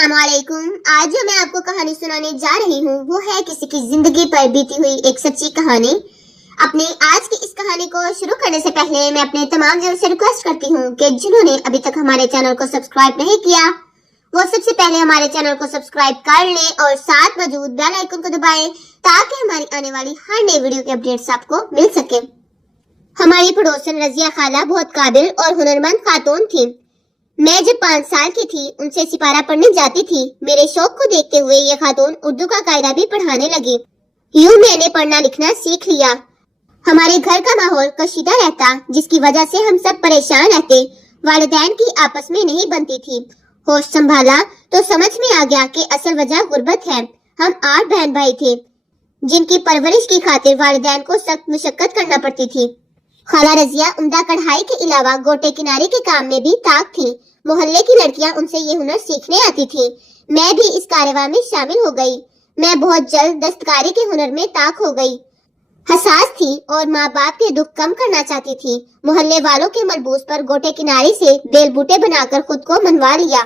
अस्सलामुअलैकुम। आज जो मैं आपको कहानी सुनाने जा रही हूँ वो है किसी की जिंदगी पर बीती हुई एक सच्ची कहानी। अपने आज की इस कहानी को शुरू करने से पहले मैं अपने तमाम व्यूअर्स से रिक्वेस्ट करती हूँ कि जिन्होंने अभी तक हमारे चैनल को सब्सक्राइब नहीं किया वो सबसे पहले हमारे चैनल को सब्सक्राइब कर लें और साथ मौजूद बेल आइकन को दबाएं ताकि हमारी आने वाली हर नई वीडियो के अपडेट्स आपको मिल सके। हमारी पड़ोसन रजिया खाला बहुत काबिल और हुनरमंद खातून थी। मैं जब 5 साल की थी उनसे सिपारा पढ़ने जाती थी। मेरे शौक को देखते हुए ये खातून उर्दू का कायदा भी पढ़ाने लगी। यूं मैंने पढ़ना लिखना सीख लिया। हमारे घर का माहौल कशीदा रहता जिसकी वजह से हम सब परेशान रहते। वालिदैन की आपस में नहीं बनती थी। होश संभाला तो समझ में आ गया कि असल वजह गुर्बत है। हम 8 बहन भाई थे जिनकी परवरिश की खातिर वालिदैन को सख्त मुशक्कत करना पड़ती थी। खाला रजिया उम्दा कढ़ाई के अलावा गोटे किनारे के काम में भी ताक थी। मोहल्ले की लड़कियां उनसे ये हुनर सीखने आती थी। मैं भी इस कारवां में शामिल हो गई। मैं बहुत जल्द दस्तकारी के हुनर में ताक हो गई। हसास थी और माँ बाप के दुख कम करना चाहती थी। मोहल्ले वालों के मलबूस पर गोटे किनारे से बेल बूटे बनाकर खुद को मनवा लिया।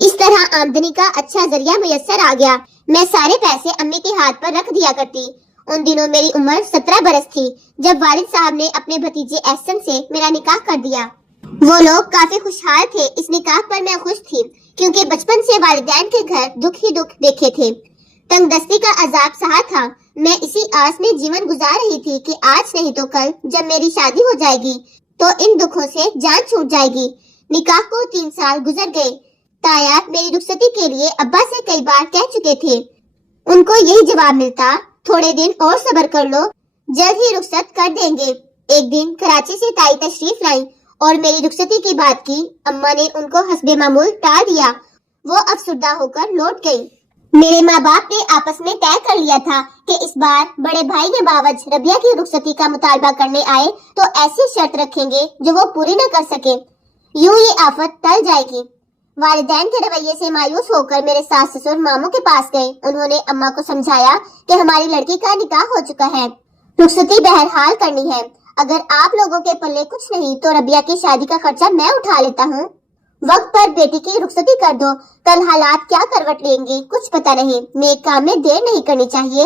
इस तरह आमदनी का अच्छा जरिया मुयस्सर आ गया। मैं सारे पैसे अम्मी के हाथ पर रख दिया करती। उन दिनों मेरी उम्र 17 बरस थी जब वालिद साहब ने अपने भतीजे एहसन से मेरा निकाह कर दिया। वो लोग काफी खुशहाल थे। इस निकाह पर मैं खुश थी क्योंकि बचपन से वालिदैन के घर दुख ही दुख देखे थे। तंगदस्ती का अजाब सहा था। मैं इसी आस में जीवन गुजार रही थी कि आज नहीं तो कल जब मेरी शादी हो जाएगी तो इन दुखों से जान छूट जाएगी। निकाह को 3 साल गुजर गए। ताया मेरी रुखसती के लिए अब्बा से कई बार कह चुके थे। उनको यही जवाब मिलता, थोड़े दिन और सब्र कर लो, जल्द ही रुखसत कर देंगे। एक दिन कराची से ताई तशरीफ लाई और मेरी रुखसती की बात की। अम्मा ने उनको हस्बे मामूल टाल दिया। वो अफसुर्दा होकर लौट गई। मेरे माँ बाप ने आपस में तय कर लिया था कि इस बार बड़े भाई ने बावज रबिया की रुखसती का मुतालबा करने आए तो ऐसी शर्त रखेंगे जो वो पूरी न कर सके। यूं ये आफत टल जाएगी। वालिदैन के रवैये से मायूस होकर मेरे सास ससुर मामू के पास गए। उन्होंने अम्मा को समझाया कि हमारी लड़की का निकाह हो चुका है, रुखसती बहरहाल करनी है। अगर आप लोगों के पल्ले कुछ नहीं तो रबिया की शादी का खर्चा मैं उठा लेता हूँ। वक्त पर बेटी की रुखसती कर दो, कल हालात क्या करवट लेंगे कुछ पता नहीं। नेक काम में देर नहीं करनी चाहिए।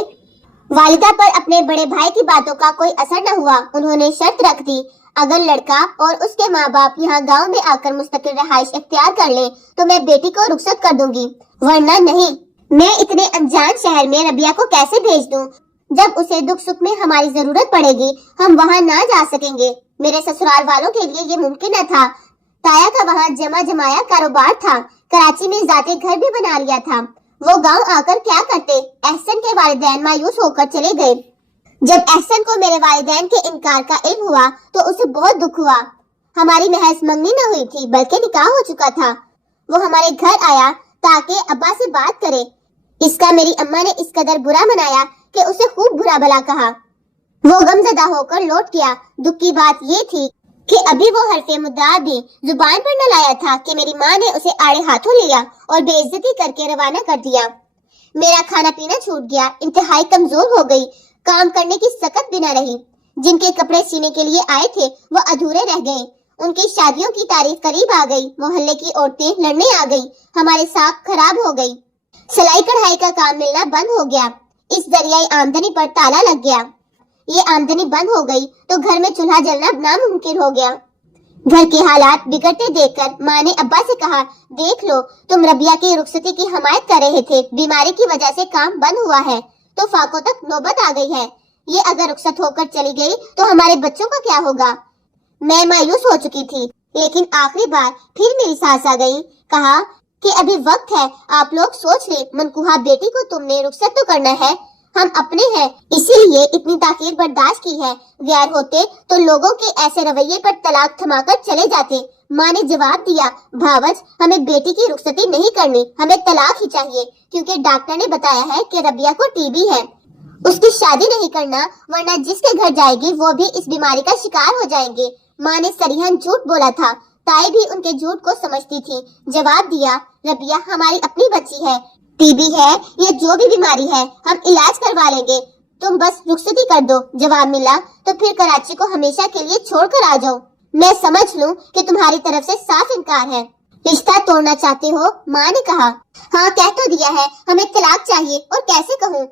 वालिदा पर अपने बड़े भाई की बातों का कोई असर न हुआ। उन्होंने शर्त रख दी, अगर लड़का और उसके माँ बाप यहाँ गांव में आकर मुस्तकिल रहाइश इख्तियार कर ले तो मैं बेटी को रुखसत कर दूंगी, वरना नहीं। मैं इतने अनजान शहर में रबिया को कैसे भेज दूं? जब उसे दुख सुख में हमारी जरूरत पड़ेगी हम वहाँ ना जा सकेंगे। मेरे ससुराल वालों के लिए ये मुमकिन न था। ताया का वहाँ जमा जमाया कारोबार था। कराची में जाते घर भी बना लिया था। वो गांव आकर क्या करते? एहसन के वालिदैन मायूस होकर चले गए। जब एहसन को मेरे वालिदैन के इनकार का इल्म हुआ तो उसे बहुत दुख हुआ। हमारी महज मंगनी न हुई थी बल्कि निकाह हो चुका था। वो हमारे घर आया ताकि अब्बा से बात करे। इसका मेरी अम्मा ने इस कदर बुरा मनाया कि उसे खूब बुरा भला कहा। वो गमजदा होकर लौट गया। दुख की बात ये थी कि अभी वो हरफे मुद्दा भी जुबान पर न लाया था कि मेरी माँ ने उसे आड़े हाथों लिया और बेइज्जती करके रवाना कर दिया। मेरा खाना पीना छूट गया। इंतहाई कमजोर हो गई। काम करने की सकत भी न रही। जिनके कपड़े सीने के लिए आए थे वो अधूरे रह गए। उनकी शादियों की तारीख करीब आ गई। मोहल्ले की औरतें लड़ने आ गई। हमारी साख खराब हो गई। सिलाई कढ़ाई का काम मिलना बंद हो गया। इस जरिए आमदनी पर ताला लग गया। ये आमदनी बंद हो गई तो घर में चूल्हा जलना नामुमकिन हो गया। घर के हालात बिगड़ते देखकर माँ ने अब्बा से कहा, देख लो तुम रबिया की रुखसती की हमायत कर रहे थे, बीमारी की वजह से काम बंद हुआ है तो फाकों तक नौबत आ गई है। ये अगर रुखसत होकर चली गई तो हमारे बच्चों का क्या होगा? मैं मायूस हो चुकी थी लेकिन आखिरी बार फिर मेरी सास आ गई। कहा कि अभी वक्त है, आप लोग सोच ले, मनकूहा बेटी को तुमने रुखसत तो करना है। हम अपने हैं इसीलिए इतनी ताखीर बर्दाश्त की है। गैर होते तो लोगों के ऐसे रवैये पर तलाक थमाकर चले जाते। माँ ने जवाब दिया, भावज हमें बेटी की रुखसती नहीं करनी, हमें तलाक ही चाहिए क्योंकि डॉक्टर ने बताया है कि रबिया को टीबी है। उसकी शादी नहीं करना वरना जिसके घर जाएगी वो भी इस बीमारी का शिकार हो जाएंगे। माँ ने सरीहन झूठ बोला था। ताई भी उनके झूठ को समझती थी। जवाब दिया, रबिया हमारी अपनी बच्ची है, टीबी है या जो भी बीमारी है हम इलाज करवा लेंगे, तुम बस रुखसती कर दो। जवाब मिला तो फिर कराची को हमेशा के लिए छोड़कर आ जाओ। मैं समझ लूं कि तुम्हारी तरफ से साफ इनकार है। रिश्ता तोड़ना चाहते हो? माँ ने कहा। हाँ, कह तो दिया है, हमें तलाक चाहिए, और कैसे कहूँ?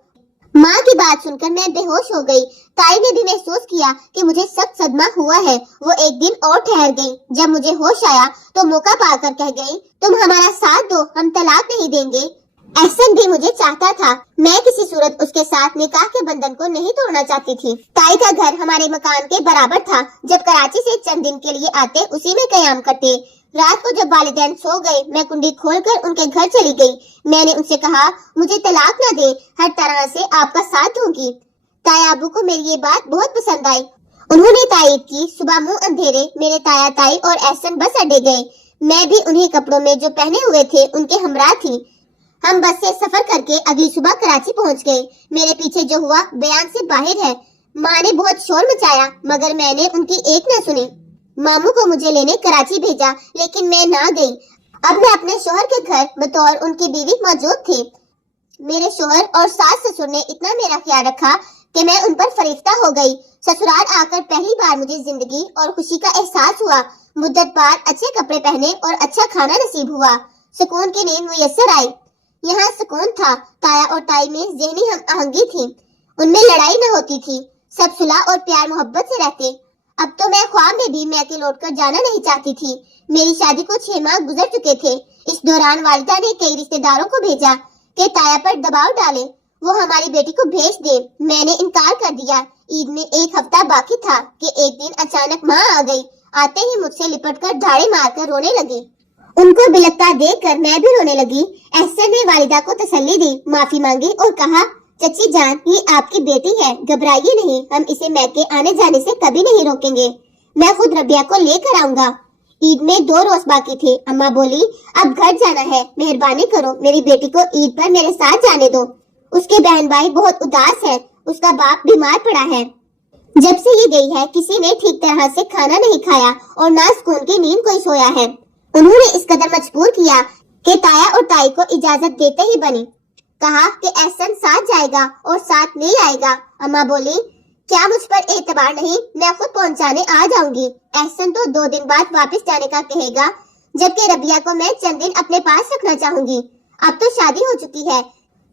माँ की बात सुनकर मैं बेहोश हो गई। ताई ने भी महसूस किया कि मुझे सख्त सदमा हुआ है। वो एक दिन और ठहर गई। जब मुझे होश आया तो मौका पाकर कह गई, तुम हमारा साथ दो, हम तलाक नहीं देंगे। एहसन भी मुझे चाहता था। मैं किसी सूरत उसके साथ निकाह के बंधन को नहीं तोड़ना चाहती थी। ताई का घर हमारे मकान के बराबर था। जब कराची से चंद दिन के लिए आते उसी में कयाम करते। रात को जब वालिदैन सो गए, मैं कुंडी खोलकर उनके घर चली गई। मैंने उनसे कहा, मुझे तलाक न दे, हर तरह से आपका साथ दूंगी। ताया अबू को मेरी ये बात बहुत पसंद आई। उन्होंने तायद की। सुबह मुंह अंधेरे मेरे ताया ताई और एहसन बस अड्डे गए। मैं भी उन्हीं कपड़ों में जो पहने हुए थे उनके हमरा थी। हम बस से सफर करके अगली सुबह कराची पहुंच गए। मेरे पीछे जो हुआ बयान से बाहर है। माँ ने बहुत शोर मचाया, मगर मैंने उनकी एक न सुनी। मामू को मुझे लेने कराची भेजा, लेकिन मैं ना गई। अब मैं अपने शोहर के घर बतौर उनकी बीवी मौजूद थी। मेरे शोहर और सास ससुर ने इतना मेरा ख्याल रखा कि मैं उन पर फरिश्ता हो गई। ससुराल आकर पहली बार मुझे जिंदगी और खुशी का एहसास हुआ। मुद्दत बाद अच्छे कपड़े पहने और अच्छा खाना नसीब हुआ। सुकून की नींद मुयस्सर आई। यहाँ सुकून था। ताया और ताई में ज़हनी हम आहंगी थी। उनमें लड़ाई न होती थी। सब सुलह और प्यार मोहब्बत से रहते। अब तो मैं ख्वाब में भी मैके लौटकर जाना नहीं चाहती थी। मेरी शादी को 6 माह गुजर चुके थे। इस दौरान वालिदा ने कई रिश्तेदारों को भेजा कि ताया पर दबाव डाले, वो हमारी बेटी को भेज दे। मैंने इनकार कर दिया। ईद में 1 हफ्ता बाकी था कि एक दिन अचानक माँ आ गई। आते ही मुझसे लिपटकर धाड़े मारकर रोने लगी। उनको बिलकता देखकर मैं भी रोने लगी। एहसन ने वालिदा को तसल्ली दी, माफी मांगी और कहा, चची जान, ये आपकी बेटी है, घबराइए नहीं, हम इसे मैके आने जाने से कभी नहीं रोकेंगे। मैं खुद रबिया को लेकर आऊंगा। ईद में 2 रोज बाकी थे। अम्मा बोली, अब घर जाना है, मेहरबानी करो, मेरी बेटी को ईद पर मेरे साथ जाने दो। उसके बहन भाई बहुत उदास है। उसका बाप बीमार पड़ा है। जब से ये गई है किसी ने ठीक तरह से खाना नहीं खाया और ना सुकून की नींद कोई सोया है। उन्होंने इस कदर मजबूर किया कि ताया और ताई को इजाजत देते ही बनी। कहा कि एहसन साथ जाएगा और साथ नहीं आएगा। अम्मा बोली, क्या मुझ पर एतबार नहीं? मैं खुद पहुंचाने आ जाऊंगी। एहसन तो 2 दिन बाद वापस जाने का कहेगा, जबकि रबिया को मैं चंद दिन अपने पास रखना चाहूंगी। अब तो शादी हो चुकी है।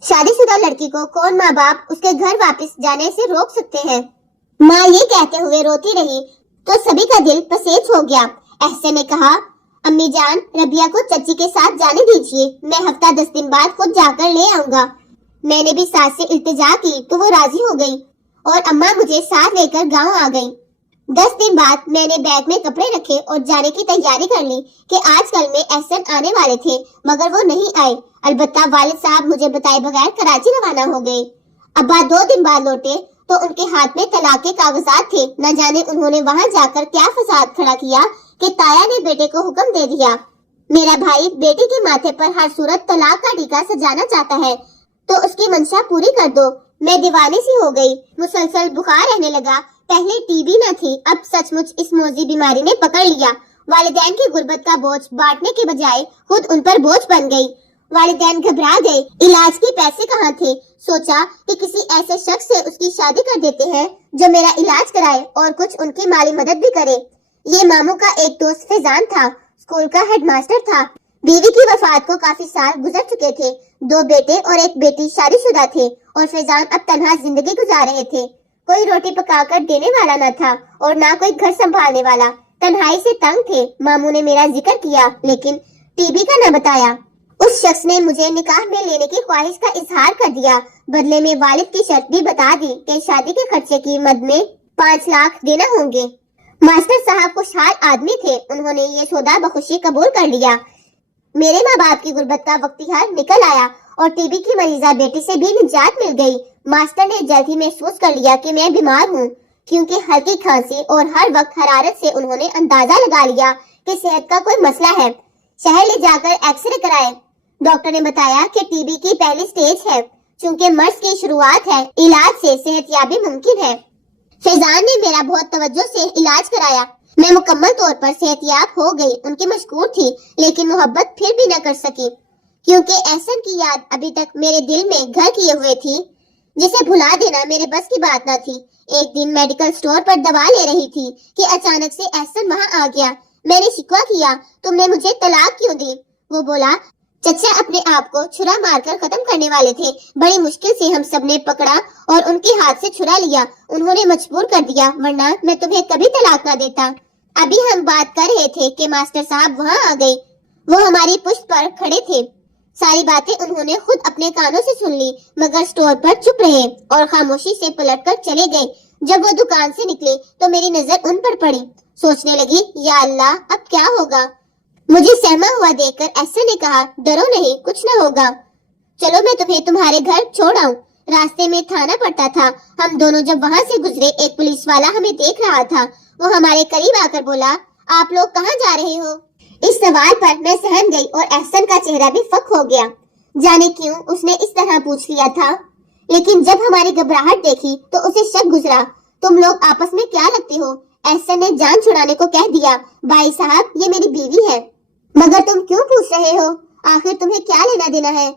शादीशुदा लड़की को कौन माँ बाप उसके घर वापस जाने से रोक सकते हैं? माँ ये कहते हुए रोती रही तो सभी का दिल पसेच हो गया। एहसन ने कहा, अम्मी जान, रबिया को चची के साथ जाने दीजिए, मैं हफ्ता 10 दिन बाद खुद जाकर ले आऊंगा। मैंने भी सास से इल्तिजा की तो वो राजी हो गई और अम्मा मुझे साथ लेकर गांव आ गई। 10 दिन बाद मैंने बैग में कपड़े रखे और जाने की तैयारी कर ली कि आजकल में एहसन आने वाले थे, मगर वो नहीं आए। अलबत्ता वालिद साहब मुझे बताए बगैर कराची रवाना हो गए। अब्बा 2 दिन बाद लौटे तो उनके हाथ में तलाक के कागजात थे। न जाने उन्होंने वहाँ जाकर क्या फसाद खड़ा किया कि ताया ने बेटे को हुक्म दे दिया। मेरा भाई बेटी के माथे पर हर सूरत तलाक का टीका सजाना चाहता है, तो उसकी मंशा पूरी कर दो। मैं दीवानी सी हो गई। मुसलसल बुखार रहने लगा। पहले टीबी न थी, अब सचमुच इस मौजी बीमारी ने पकड़ लिया। वालिदैन की गुर्बत का बोझ बांटने के बजाय खुद उन पर बोझ बन गई। वालिदैन घबरा गए। इलाज के पैसे कहाँ थे? सोचा कि किसी ऐसे शख्स से उसकी शादी कर देते हैं जो मेरा इलाज कराए और कुछ उनकी माली मदद भी करे। ये मामू का एक दोस्त फैजान था, स्कूल का हेडमास्टर था। बीवी की वफात को काफी साल गुजर चुके थे। 2 बेटे और 1 बेटी शादीशुदा थे और फैजान अब तन्हा जिंदगी गुजार रहे थे। कोई रोटी पकाकर देने वाला न था और ना कोई घर संभालने वाला। तन्हाई से तंग थे। मामू ने मेरा जिक्र किया लेकिन टीबी का न बताया। उस शख्स ने मुझे निकाह में लेने की ख्वाहिश का इजहार कर दिया। बदले में वालिद की शर्त भी बता दी कि शादी के खर्चे की मद में 5 लाख देना होंगे। मास्टर साहब खुशहाल आदमी थे। उन्होंने ये सौदा बखुशी कबूल कर लिया। मेरे माँ बाप की गुर्बत का वक्तिहार निकल आया और टीबी की मरीजा बेटी से भी निजात मिल गई। मास्टर ने जल्द ही महसूस कर लिया कि मैं बीमार हूँ, क्योंकि हल्की खांसी और हर वक्त हरारत से उन्होंने अंदाजा लगा लिया कि सेहत का कोई मसला है। शहर ले जाकर एक्सरे कराए। डॉक्टर ने बताया कि टीबी की पहली स्टेज है। चूंकि मर्ज की शुरुआत है, इलाज से सेहतयाबी मुमकिन है। फैजान ने मेरा बहुत तवज्जो से इलाज कराया। मैं मुकम्मल तौर पर सेहतयाब हो गई। उनकी मशकूर थी, लेकिन मोहब्बत फिर भी न कर सकी, क्योंकि एहसन की याद अभी तक मेरे दिल में घर किए हुए थी, जिसे भुला देना मेरे बस की बात न थी। एक दिन मेडिकल स्टोर पर दवा ले रही थी कि अचानक से एहसन वहाँ आ गया। میں نے شکوہ کیا تم نے مجھے طلاق کیوں دی؟ وہ بولا چچا اپنے آپ کو چھرا مار کر ختم کرنے والے تھے، بڑی مشکل سے ہم سب نے پکڑا اور ان کے ہاتھ سے چھرا لیا، انہوں نے مجبور کر دیا، ورنہ میں تمہیں کبھی طلاق نہ دیتا۔ ابھی ہم بات کر رہے تھے کہ ماسٹر صاحب وہاں آ گئے، وہ ہماری پشت پر کھڑے تھے، ساری باتیں انہوں نے خود اپنے کانوں سے سن لی، مگر سٹور پر چپ رہے اور خاموشی سے پلٹ کر چلے گئے۔ جب وہ دکان سے نکلے تو میری نظر ان پر پڑی، سوچنے لگی یا اللہ اب کیا ہوگا۔ مجھے سہما ہوا دیکھ کر ایسا نے کہا ڈرو نہیں، کچھ نہ ہوگا، چلو میں تمہیں تمہارے گھر چھوڑ آؤں۔ راستے میں تھانہ پڑتا تھا، ہم دونوں جب وہاں سے گزرے ایک پولیس والا ہمیں دیکھ رہا تھا، وہ ہمارے قریب آ کر بولا آپ لوگ کہاں جا رہے ہو؟ اس سوال پر میں سہم گئی اور احسن کا چہرہ بھی فک ہو گیا، جانے کیوں اس نے اس طرح پوچھ لیا تھا، لیکن جب ہماری گھبراہٹ دیکھی تو اسے شک گزرا، تم لوگ آپس میں کیا لگتے ہو؟ احسن نے جان چھڑانے کو کہہ دیا، بھائی صاحب یہ میری بیوی ہے۔ مگر تم کیوں پوچھ رہے ہو؟ آخر تمہیں کیا لینا دینا ہے؟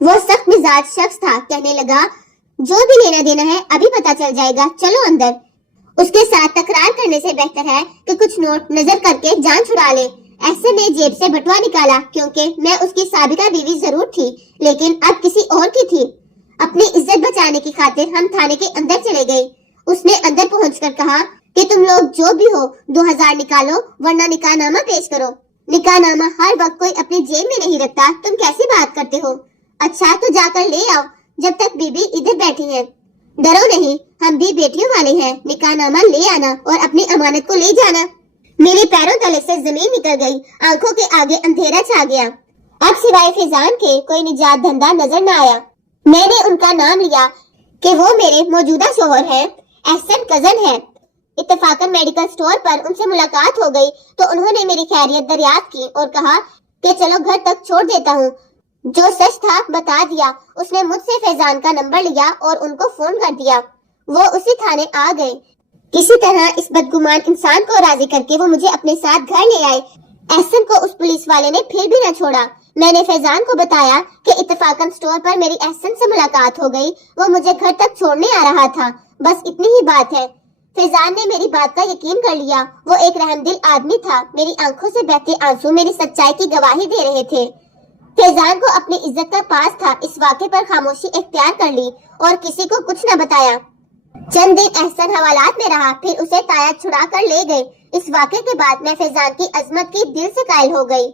وہ سخت مزاج شخص تھا، کہنے لگا جو بھی لینا دینا ہے ابھی پتا چل جائے گا، چلو اندر۔ اس کے ساتھ تکرار کرنے سے بہتر ہے کہ کچھ نوٹ نظر کر کے جان چھڑا لے۔ احسن نے جیب سے بٹوا نکالا، کیونکہ میں اس کی سابقہ بیوی ضرور تھی لیکن اب کسی اور کی تھی۔ اپنی عزت بچانے کی خاطر ہم تھانے کے اندر چلے گئے۔ اس نے اندر پہنچ کر کہا کہ تم لوگ جو بھی ہو 2000 نکالو ورنہ نکاح نامہ پیش کرو۔ نکاح نامہ ہر وقت کوئی اپنے جیب میں نہیں رکھتا، تم کیسی بات کرتے ہو؟ اچھا تو جا کر لے آؤ، جب تک بی بی ادھر بیٹھی ہے۔ ڈرو نہیں، ہم بھی بیٹیوں والے ہیں، نکاح نامہ لے آنا اور اپنی امانت کو لے جانا۔ میرے پیروں تلے سے زمین نکل گئی، آنکھوں کے آگے اندھیرا چھا گیا، اب سوائے فیضان کے کوئی نجات دھندہ نظر نہ آیا۔ میں نے ان کا نام لیا کہ وہ میرے موجودہ شوہر ہیں، احسن کزن ہے۔ اتفاقاً میڈیکل سٹور پر ان سے ملاقات ہو گئی تو انہوں نے میری خیریت دریافت کی اور کہا کہ چلو گھر تک چھوڑ دیتا ہوں۔ جو سچ تھا بتا دیا، اس نے مجھ سے فیضان کا نمبر لیا اور ان کو فون کر دیا، وہ اسی تھانے آ گئے۔ کسی طرح اس بدگمان انسان کو راضی کر کے وہ مجھے اپنے ساتھ گھر لے آئے۔ احسن کو اس پولیس والے نے پھر بھی نہ چھوڑا۔ میں نے فیضان کو بتایا کہ اتفاقاً سٹور پر میری احسن سے ملاقات ہو گئی، وہ مجھے گھر تک چھوڑنے آ رہا تھا، بس اتنی ہی بات ہے۔ فیضان نے میری بات کا یقین کر لیا، وہ ایک رحم دل آدمی تھا، میری آنکھوں سے بہتے آنسو میری سچائی کی گواہی دے رہے تھے۔ فیضان کو اپنی عزت کا پاس تھا، اس واقعے پر خاموشی اختیار کر لی اور کسی کو کچھ نہ بتایا۔ چند دن احسن حوالات میں رہا، پھر اسے تایا چھڑا کر لے گئے۔ اس واقعے کے بعد میں فیضان کی عظمت کی دل سے قائل ہو گئی۔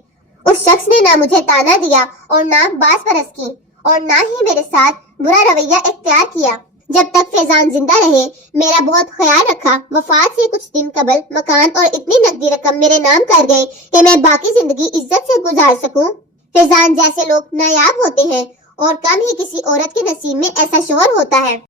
اس شخص نے نہ مجھے تانا دیا اور نہ باز پرس کی اور نہ ہی میرے ساتھ برا رویہ اختیار کیا۔ جب تک فیضان زندہ رہے میرا بہت خیال رکھا، وفات سے کچھ دن قبل مکان اور اتنی نقدی رقم میرے نام کر گئے کہ میں باقی زندگی عزت سے گزار سکوں۔ فیضان جیسے لوگ نایاب ہوتے ہیں اور کم ہی کسی عورت کے نصیب میں ایسا شوہر ہوتا ہے۔